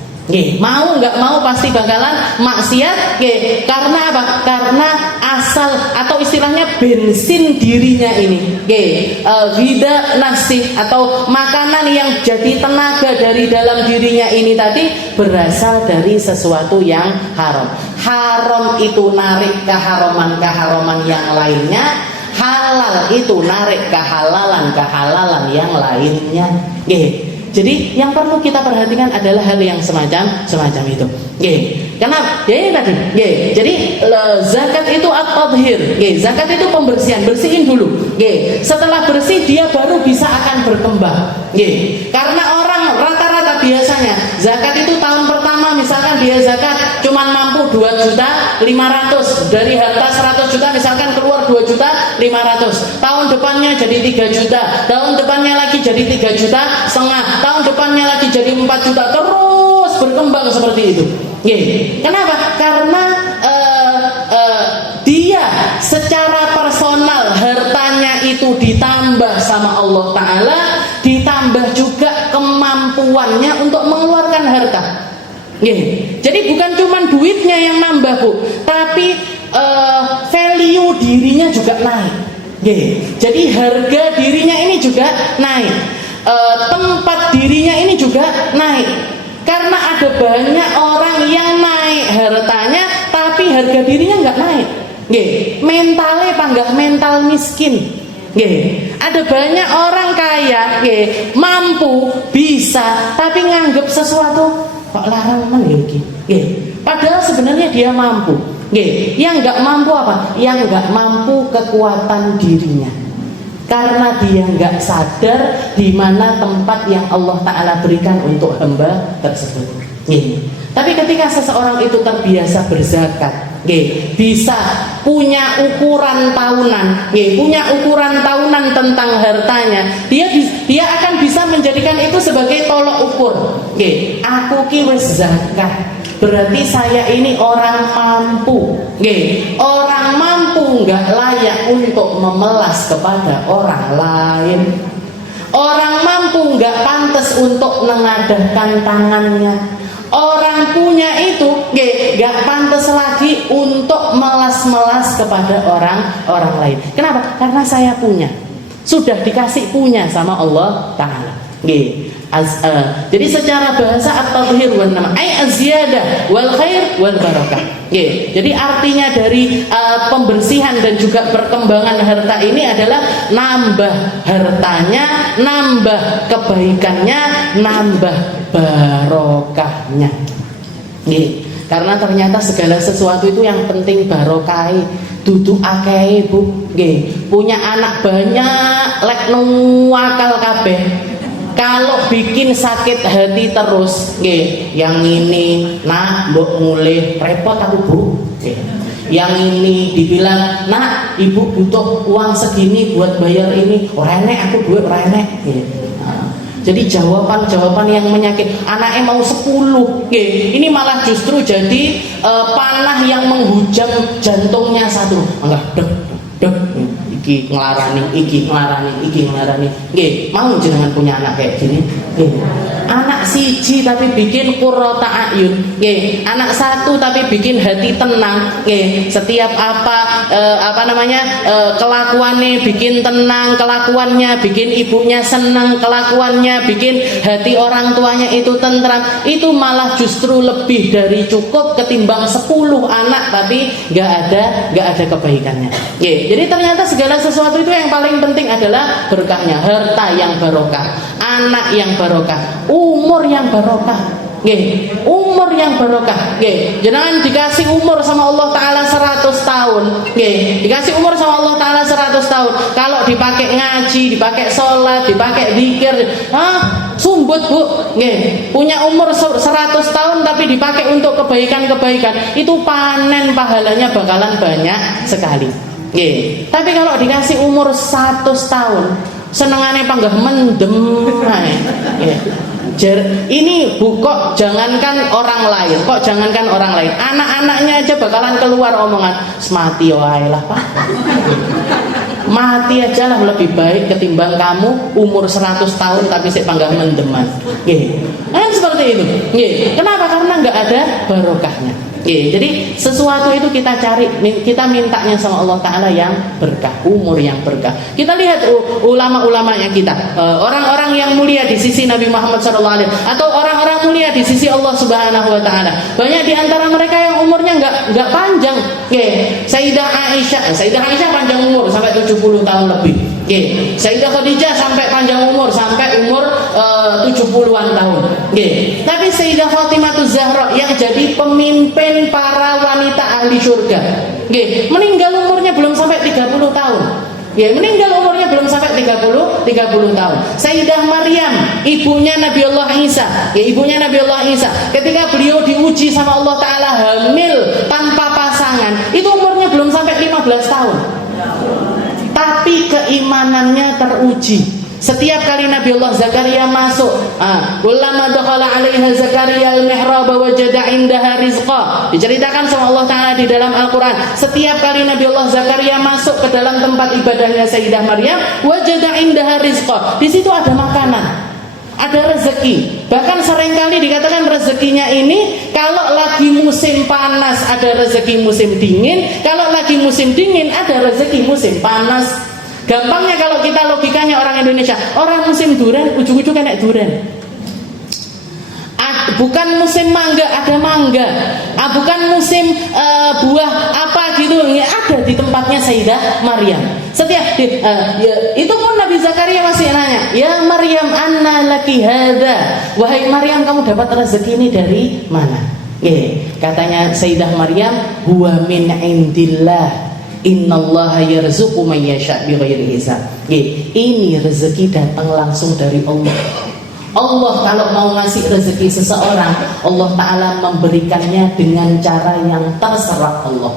Mau nggak mau pasti bakalan maksiat. Karena apa? Karena asal atau istilahnya bensin dirinya ini, vida nafsi atau makanan yang jadi tenaga dari dalam dirinya ini tadi berasal dari sesuatu yang haram. haram itu narik keharaman-keharaman yang lainnya, halal itu narik kehalalan-kehalalan yang lainnya. Jadi yang perlu kita perhatikan adalah hal yang semacam itu. Kenapa? Ya tadi. Jadi zakat itu at-tadhir. Zakat itu pembersihan, bersihin dulu. Setelah bersih dia baru bisa akan berkembang. Karena orang rata-rata biasanya zakat itu tahun pertama misalkan dia zakat cuman mampu 2.500.000 dari harta 100 juta misalkan keluar 2.500.000. Tahun depannya jadi 3 juta, tahun depannya lagi jadi 3,5 juta, tahun depannya lagi jadi 4 juta, terus berkembang seperti itu. Kenapa? Karena dia secara personal hartanya itu ditambah sama Allah Ta'ala, ditambah juga kemampuannya untuk mengeluarkan harta. Jadi bukan cuma duitnya yang nambah, Bu, tapi value dirinya juga naik. Jadi harga dirinya ini juga naik, tempat dirinya ini juga naik. Karena ada banyak orang yang naik hartanya tapi harga dirinya nggak naik. Mentalnya panggah mental miskin. Ada banyak orang kaya, mampu, bisa, tapi nganggep sesuatu kok larang men iki. Padahal sebenarnya dia mampu. Yang nggak mampu apa? Yang nggak mampu kekuatan dirinya. Karena dia nggak sadar di mana tempat yang Allah Ta'ala berikan untuk hamba tersebut. Tapi ketika seseorang itu terbiasa berzakat, bisa punya ukuran tahunan, punya ukuran tahunan tentang hartanya, dia akan bisa menjadikan itu sebagai tolok ukur. Aku ki wis zakat, berarti saya ini orang mampu. Orang mampu nggak layak untuk memelas kepada orang lain. Orang mampu nggak pantas untuk mengadahkan tangannya. Orang punya itu nggak pantas lagi untuk melas-melas kepada orang lain. Kenapa? Karena saya punya, sudah dikasih punya sama Allah Ta'ala. Jadi secara bahasa at-tadhhir wan nama ay az-ziyadah wal khair wal barakah. Jadi artinya dari pembersihan dan juga perkembangan harta ini adalah nambah hartanya, nambah kebaikannya, nambah barokahnya. Karena ternyata segala sesuatu itu yang penting barokah. Dudu akeh, Bu. Punya anak banyak lek nuwakal kabeh. Kalau bikin sakit hati terus, yang ini, nak, mbok mulai repot aku, Bu. Yang ini dibilang, nak, ibu butuh uang segini buat bayar ini, renek aku duit renek. Jadi jawaban-jawaban yang menyakit. Anaknya mau 10, ini malah justru jadi panah yang menghujam jantungnya satu. Enggak, dek. Iki nglarani. Mau jenengan punya anak kayak gini? Anak siji tapi bikin qurrata ayun. Anak satu tapi bikin hati tenang. Setiap kelakuannya bikin tenang, kelakuannya bikin ibunya senang, kelakuannya bikin hati orang tuanya itu tentram. Itu malah justru lebih dari cukup ketimbang 10 anak tapi nggak ada kebaikannya. Jadi ternyata segala sesuatu itu yang paling penting adalah berkahnya, harta yang barokah, anak yang barokah, umur yang barokah. Umur yang barokah. Jangan dikasih umur sama Allah Ta'ala 100 tahun. Dikasih umur sama Allah Ta'ala 100 tahun. Kalau dipakai ngaji, dipakai sholat, dipakai zikir, sumbut, Bu. Punya umur 100 tahun tapi dipakai untuk kebaikan-kebaikan, itu panen pahalanya bakalan banyak sekali. Tapi kalau dikasih umur 100 tahun, senengannya panggah mendem. Ini Bu, kok jangankan orang lain, anak-anaknya aja bakalan keluar omongan, "Mati wae lah, Pak." Mati aja lah lebih baik ketimbang kamu umur 100 tahun tapi sik panggah mendeman. Kan seperti itu. Kenapa? Karena nggak ada barokahnya. Jadi sesuatu itu kita cari, kita mintanya sama Allah Ta'ala yang berkah, umur yang berkah. Kita lihat ulama-ulamanya kita, orang-orang yang mulia di sisi Nabi Muhammad SAW, atau orang-orang mulia di sisi Allah Subhanahu Wa Ta'ala. Banyak di antara mereka yang umurnya nggak panjang. Sayyidah Aisyah panjang umur sampai 70 tahun lebih. Sayyidah Khadijah sampai panjang umur sampai umur 70-an tahun. Tapi Sayyidah Fatimah Zahra yang jadi pemimpin para wanita ahli surga, meninggal umurnya belum sampai 30 tahun. Meninggal umurnya belum sampai 30 tahun. Sayyidah Maryam, ibunya Nabiullah Isa, ibunya Nabiullah Isa, ketika beliau diuji sama Allah Ta'ala hamil tanpa pasangan, itu umurnya belum sampai 15 tahun. Tapi keimanannya teruji. Setiap kali Nabiullah Zakaria masuk, ulama dakhala 'alaiha Zakaria al-mihrab wajada 'indaha rizqa. Diceritakan sama Allah Ta'ala di dalam Al-Qur'an, setiap kali Nabiullah Zakaria masuk ke dalam tempat ibadahnya Sayyidah Maryam, wajada 'indaha rizqa. Di situ ada makanan, ada rezeki. Bahkan seringkali dikatakan rezekinya ini, kalau lagi musim panas ada rezeki musim dingin, kalau lagi musim dingin ada rezeki musim panas. Gampangnya kalau kita logikanya orang Indonesia, orang musim durian ujung-ujung kena durian. Bukan musim mangga ada mangga, bukan musim buah apa gitu, ada di tempatnya Sayyidah Maryam. Setiap itu pun Nabi Zakaria masih nanya, ya Maryam anna laki hadza, wahai Maryam kamu dapat rezeki ini dari mana? Katanya Sayyidah Maryam, huwa min indillah, innallaha yarzuqu man yasha' bighairi hisab. Ini rezeki datang langsung dari Allah. Allah kalau mau ngasih rezeki seseorang, Allah Ta'ala memberikannya dengan cara yang terserah Allah.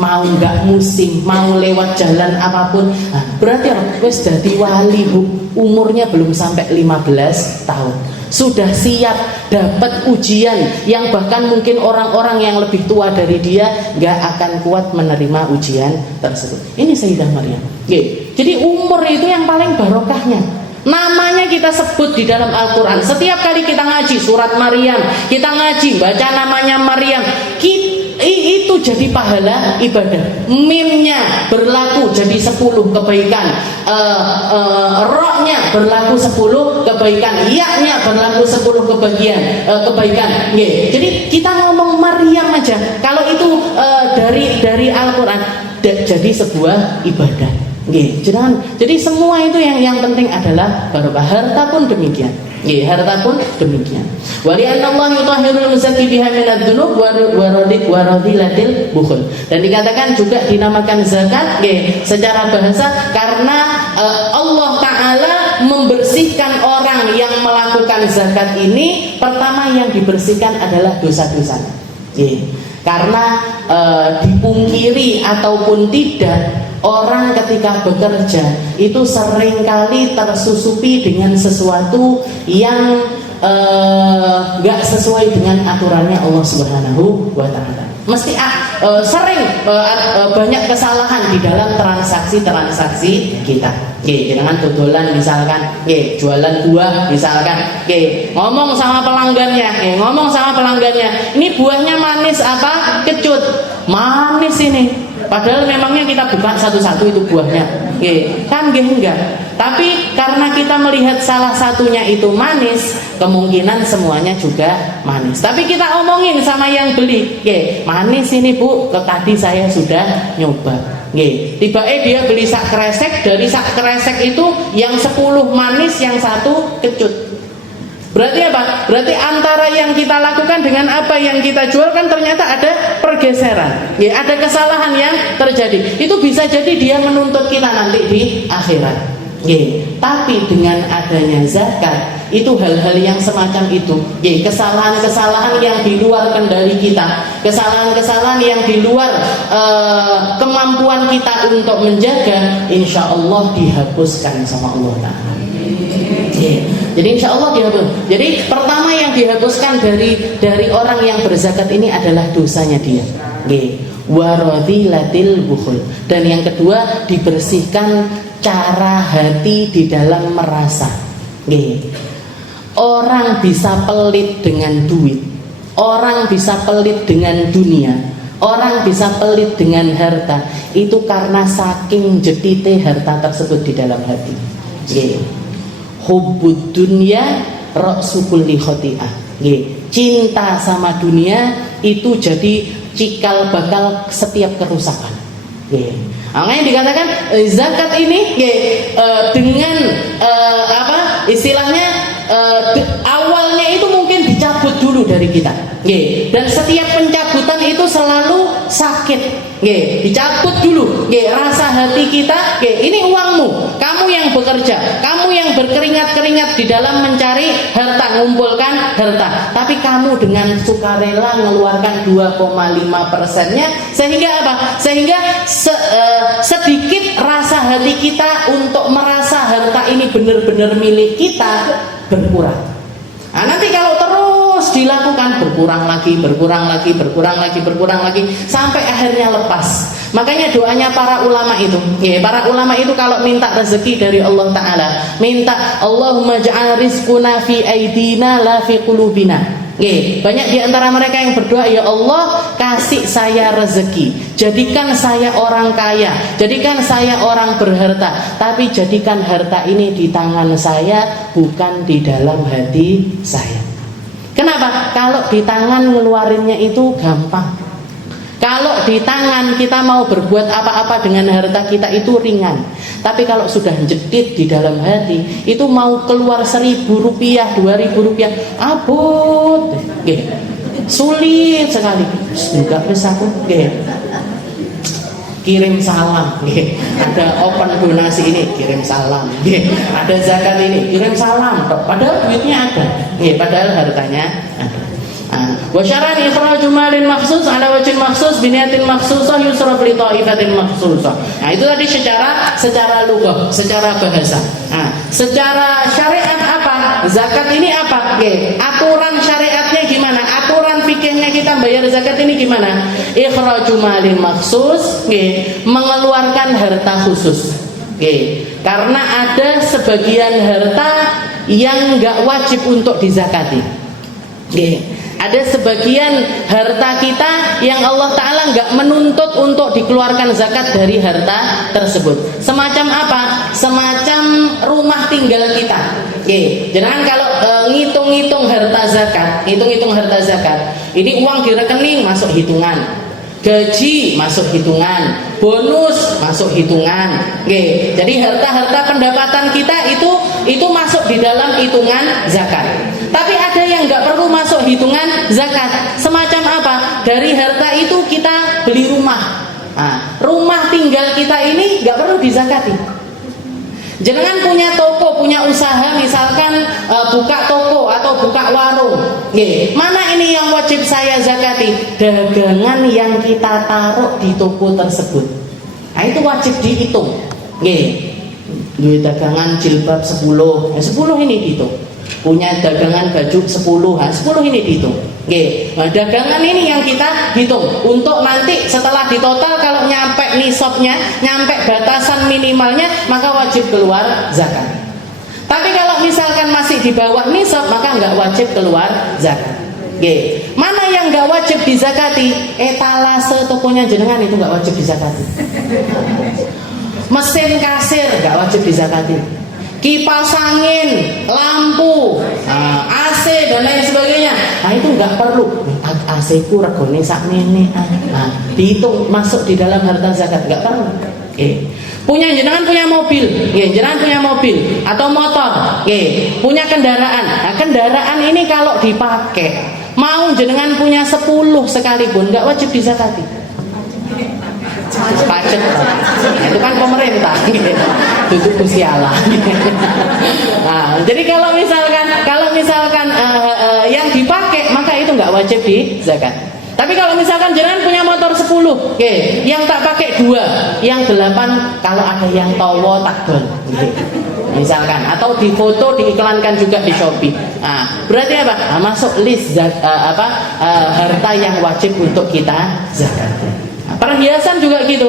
Mau nggak musim, mau lewat jalan apapun, berarti wis dadi wali bu, umurnya belum sampai 15 tahun. Sudah siap dapat ujian yang bahkan mungkin orang-orang yang lebih tua dari dia nggak akan kuat menerima ujian tersebut. Ini Sayyidah Maryam. Jadi umur itu yang paling barokahnya. Namanya kita sebut di dalam Al-Quran. Setiap kali kita ngaji surat Maryam, kita ngaji baca namanya Maryam, itu jadi pahala ibadah. Mimnya berlaku jadi 10 kebaikan, roknya berlaku 10 kebaikan, yaknya berlaku 10 kebaikan. Jadi kita ngomong Maryam aja, kalau itu dari Al-Quran jadi sebuah ibadah. Jadi semua itu yang penting adalah barokah. Harta pun demikian. Harta pun demikian. Wa li anna Allah yutahhirul muzakki biha minad dzunub wa radilatil bukhul. Dan dikatakan juga dinamakan zakat secara bahasa karena Allah Ta'ala membersihkan orang yang melakukan zakat ini. Pertama yang dibersihkan adalah dosa-dosa. Karena dipungkiri ataupun tidak, orang ketika bekerja itu seringkali tersusupi dengan sesuatu yang gak sesuai dengan aturannya Allah Subhanahu wa Ta'ala. Mesti sering banyak kesalahan di dalam transaksi kita. Jangan dodolan misalkan, jualan buah misalkan, ngomong sama pelanggannya, ini buahnya manis apa kecut? Manis ini. Padahal memangnya kita buka satu-satu itu buahnya, kan enggak. Tapi karena kita melihat salah satunya itu manis, kemungkinan semuanya juga manis. Tapi kita omongin sama yang beli, manis ini bu, tadi saya sudah nyoba. Tiba-tiba dia beli sak kresek, dari sak kresek itu yang 10 manis, yang 1 kecut. Berarti apa? Berarti antara yang kita lakukan dengan apa yang kita jual kan ternyata ada pergeseran. Ada kesalahan yang terjadi. Itu bisa jadi dia menuntut kita nanti di akhirat. Tapi dengan adanya zakat, itu hal-hal yang semacam itu, kesalahan-kesalahan yang di luar kendali kita, kesalahan-kesalahan yang di luar kemampuan kita untuk menjaga, insya Allah dihapuskan sama Allah Ta'ala. Jadi insya Allah dihapus. Jadi pertama yang dihapuskan dari orang yang berzakat ini adalah dosanya dia. Waradilatil bukhul. Dan yang kedua dibersihkan cara hati di dalam merasa. Orang bisa pelit dengan duit, orang bisa pelit dengan dunia, orang bisa pelit dengan harta, itu karena saking jedite harta tersebut di dalam hati. Hubbud dunya ra'su kulli khati'ah. Cinta sama dunia itu jadi cikal bakal setiap kerusakan. Makanya dikatakan zakat ini dengan istilahnya awalnya itu mungkin dicabut dulu dari kita. Dan setiap pencabutan itu selalu sakit. Dicabut dulu rasa hati kita. Ini uangmu, kamu yang bekerja, kamu yang berkeringat-keringat di dalam mencari harta, mengumpulkan harta, tapi kamu dengan sukarela mengeluarkan 2,5%-nya, sehingga apa? Sehingga sedikit rasa hati kita untuk merasa harta ini benar-benar milik kita berkurang. Nah, nanti kalau terus dilakukan berkurang lagi sampai akhirnya lepas. Makanya doanya para ulama itu, para ulama itu kalau minta rezeki dari Allah Ta'ala, minta Allahumma ja'al rizquna fi aidina la fi qulubina. Banyak di antara mereka yang berdoa, ya Allah kasih saya rezeki, jadikan saya orang kaya, jadikan saya orang berharta, tapi jadikan harta ini di tangan saya, bukan di dalam hati saya. Kenapa? Kalau di tangan ngeluarinnya itu gampang. Kalau di tangan kita mau berbuat apa-apa dengan harta kita itu ringan. Tapi kalau sudah jedit di dalam hati, itu mau keluar 1.000 rupiah, 2.000 rupiah, abot, sulit sekali. Enggak bisa aku, kirim salam, ada open donasi ini, kirim salam, ada zakat ini, kirim salam. Padahal duitnya ada, padahal hartanya ada. Wa syar'an ikhraju malin makhsus ala wajhin makhsus biniyatin makhsusah yusraf li ta'ifatin makhsusah. Nah, itu tadi secara lughah, secara bahasa. Nah, secara syariat apa? Zakat ini apa? Aturan syariatnya gimana? Aturan fikihnya kita bayar zakat ini gimana? Ikhraju malin makhsus, mengeluarkan harta khusus. Karena ada sebagian harta yang enggak wajib untuk dizakati. Ada sebagian harta kita yang Allah Ta'ala nggak menuntut untuk dikeluarkan zakat dari harta tersebut. Semacam apa? Semacam rumah tinggal kita. Jangan kalau ngitung-ngitung harta zakat, ini uang di rekening masuk hitungan, gaji masuk hitungan, bonus masuk hitungan. Jadi harta-harta pendapatan kita itu masuk di dalam hitungan zakat. Tapi ada yang nggak perlu masuk hitungan zakat. Semacam apa? Dari harta itu kita beli rumah. Nah, rumah tinggal kita ini nggak perlu dizakati. Jangan punya toko, punya usaha, misalkan buka toko atau buka warung. Mana ini yang wajib saya zakati? Dagangan yang kita taruh di toko tersebut. Nah, itu wajib dihitung. Duit dagangan jilbab 10, 10 ini dihitung. Punya dagangan baju 10, 10 ini dihitung. Nah, dagangan ini yang kita hitung untuk nanti setelah ditotal, kalau nyampe nisabnya, nyampe batasan minimalnya, maka wajib keluar zakat. Tapi kalau misalkan masih di bawah nisab, maka nggak wajib keluar zakat. Mana yang nggak wajib dizakati? Etalase tokonya jenengan itu nggak wajib dizakati. Mesin kasir nggak wajib dizakati. Kipas angin, lampu, AC dan lain sebagainya. Nah, itu nggak perlu. AC ku regone sakmene. Dihitung masuk di dalam harta zakat, nggak perlu. Punya jenengan punya mobil, jenengan punya mobil atau motor, punya kendaraan. Nah, kendaraan ini kalau dipakai, mau jenengan punya 10 sekalipun nggak wajib dizakati. Pajak, itu kan pemerintah, itu kusiala. Nah, jadi kalau misalkan yang dipakai, maka itu nggak wajib dizakat. Tapi kalau misalkan jenengan punya motor 10, yang tak pakai 2, yang 8 kalau ada yang towo takdol, misalkan, atau di foto diiklankan juga di Shopee. Nah, berarti apa? Masuk list harta yang wajib untuk kita zakat. Perhiasan juga gitu,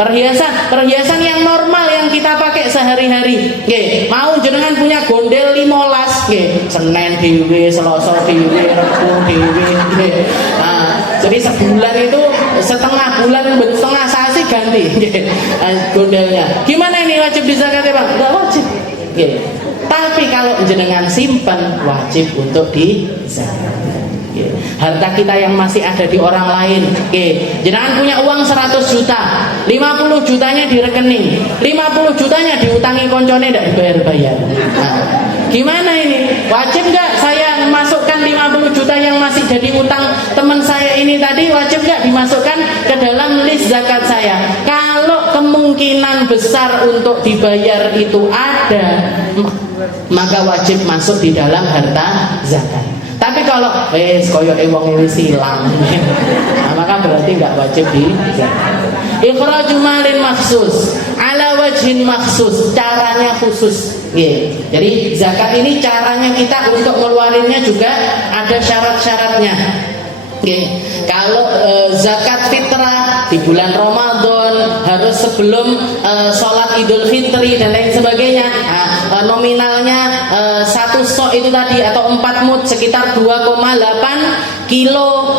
perhiasan yang normal yang kita pakai sehari-hari. Mau jenengan punya gondel 15, Senin dhewe, Selasa dhewe, Rebo dhewe. Nah, jadi sebulan itu setengah bulan, setengah sasi ganti gondelnya. Gimana ini wajib dizakati, Bang? Enggak wajib. Tapi kalau jenengan simpan wajib untuk dizakati. Harta kita yang masih ada di orang lain, jenengan punya uang 100 juta, 50 jutanya di rekening, 50 jutanya diutangi koncone tidak dibayar-bayar. Nah, gimana ini? Wajib nggak saya masukkan 50 juta yang masih jadi utang teman saya ini tadi, wajib nggak dimasukkan ke dalam list zakat saya? Kalau kemungkinan besar untuk dibayar itu ada, maka wajib masuk di dalam harta zakat. Tapi kalau koyo wong wis ilang, nah, maka berarti nggak wajib di zakat. Ikhraju malin maksus ala wajhin maksus, caranya khusus. Jadi zakat ini caranya kita untuk ngeluarinnya juga ada syarat-syaratnya. Kalau zakat fitrah di bulan Ramadan harus sebelum sholat Idul Fitri dan lain sebagainya. Nominalnya 1 sok itu tadi atau 4 mud sekitar 2,8 kilo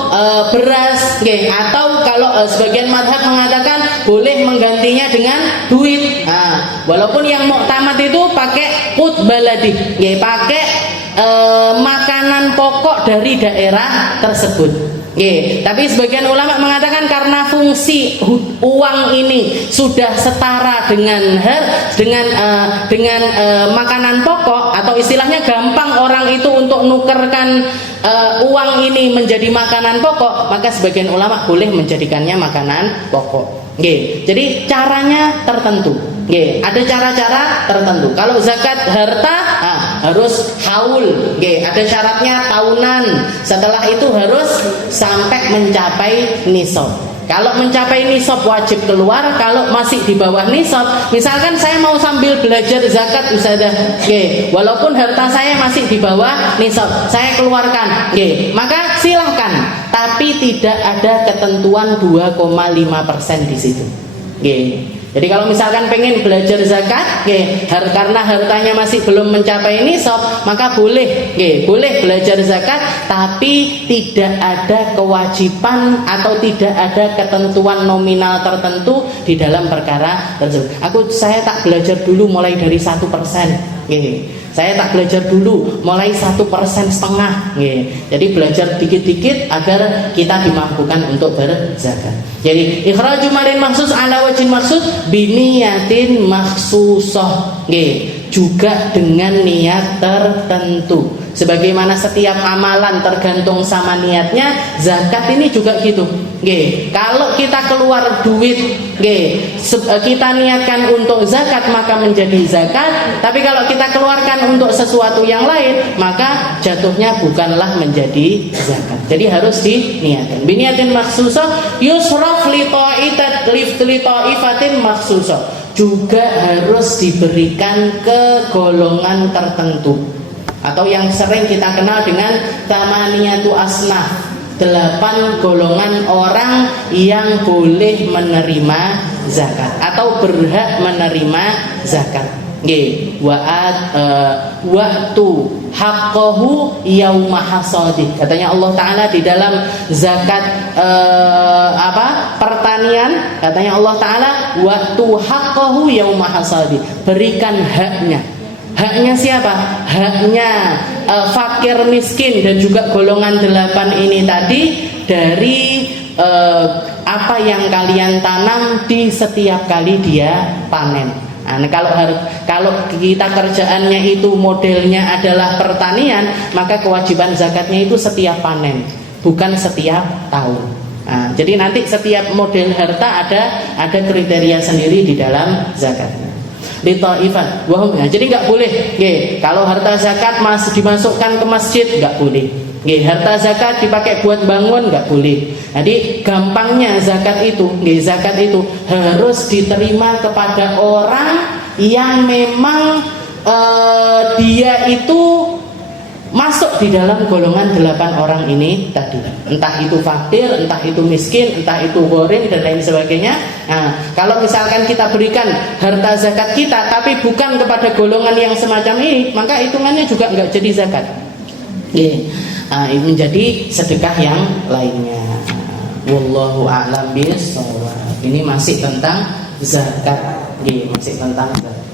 beras. Atau kalau sebagian madhab mengatakan boleh menggantinya dengan duit. Walaupun yang muktamad itu pakai qut baladi, pakai makanan pokok dari daerah tersebut. Tapi sebagian ulama mengatakan karena fungsi uang ini sudah setara dengan makanan pokok, atau istilahnya gampang orang itu untuk nukerkan uang ini menjadi makanan pokok, maka sebagian ulama boleh menjadikannya makanan pokok. Jadi caranya tertentu. Ada cara-cara tertentu. Kalau zakat harta harus haul, ada syaratnya tahunan. Setelah itu harus sampai mencapai nisab. Kalau mencapai nisab wajib keluar. Kalau masih di bawah nisab, misalkan saya mau sambil belajar zakat Ustazah, walaupun harta saya masih di bawah nisab, saya keluarkan, maka silahkan. Tapi tidak ada ketentuan 2,5% di situ. Jadi kalau misalkan pengen belajar zakat, karena hartanya masih belum mencapai nisab, maka boleh belajar zakat, tapi tidak ada kewajiban atau tidak ada ketentuan nominal tertentu di dalam perkara tersebut. Saya tak belajar dulu mulai dari 1%. Saya tak belajar dulu mulai 1,5%. Jadi belajar dikit-dikit agar kita dimampukan untuk berzakat. Jadi ikhraju malin maksus ala wajhin maksud biniyatin maksusah, juga dengan niat tertentu. Sebagaimana setiap amalan tergantung sama niatnya, zakat ini juga gitu. Kalau kita keluar duit, kita niatkan untuk zakat maka menjadi zakat. Tapi kalau kita keluarkan untuk sesuatu yang lain, maka jatuhnya bukanlah menjadi zakat. Jadi harus diniatkan. Biniyatin maksusah yusraf li ta'ifatin maksusah, juga harus diberikan ke golongan tertentu, atau yang sering kita kenal dengan tamaniyatu asnaf, 8 golongan orang yang boleh menerima zakat atau berhak menerima zakat. Waktu haqqahu yauma hasadi, katanya Allah Ta'ala di dalam zakat pertanian, katanya Allah Ta'ala waktu haqqahu yauma hasadi, berikan haknya. Haknya siapa? Haknya fakir miskin dan juga golongan 8 ini tadi dari apa yang kalian tanam di setiap kali dia panen. Nah, kalau kita kerjaannya itu modelnya adalah pertanian, maka kewajiban zakatnya itu setiap panen, bukan setiap tahun. Nah, jadi nanti setiap model harta ada kriteria sendiri di dalam zakatnya. Litaifan, jadi nggak boleh. Kalau harta zakat dimasukkan ke masjid nggak boleh. Harta zakat dipakai buat bangun nggak boleh. Jadi gampangnya zakat itu harus diterima kepada orang yang memang dia itu masuk di dalam golongan 8 orang ini tadi. Entah itu fakir, entah itu miskin, entah itu gharim dan lain sebagainya. Nah, kalau misalkan kita berikan harta zakat kita tapi bukan kepada golongan yang semacam ini, maka hitungannya juga nggak jadi zakat. menjadi sedekah yang lainnya. Wallahu a'lam bishawab. Ini masih tentang zakat, masih tentang zakat.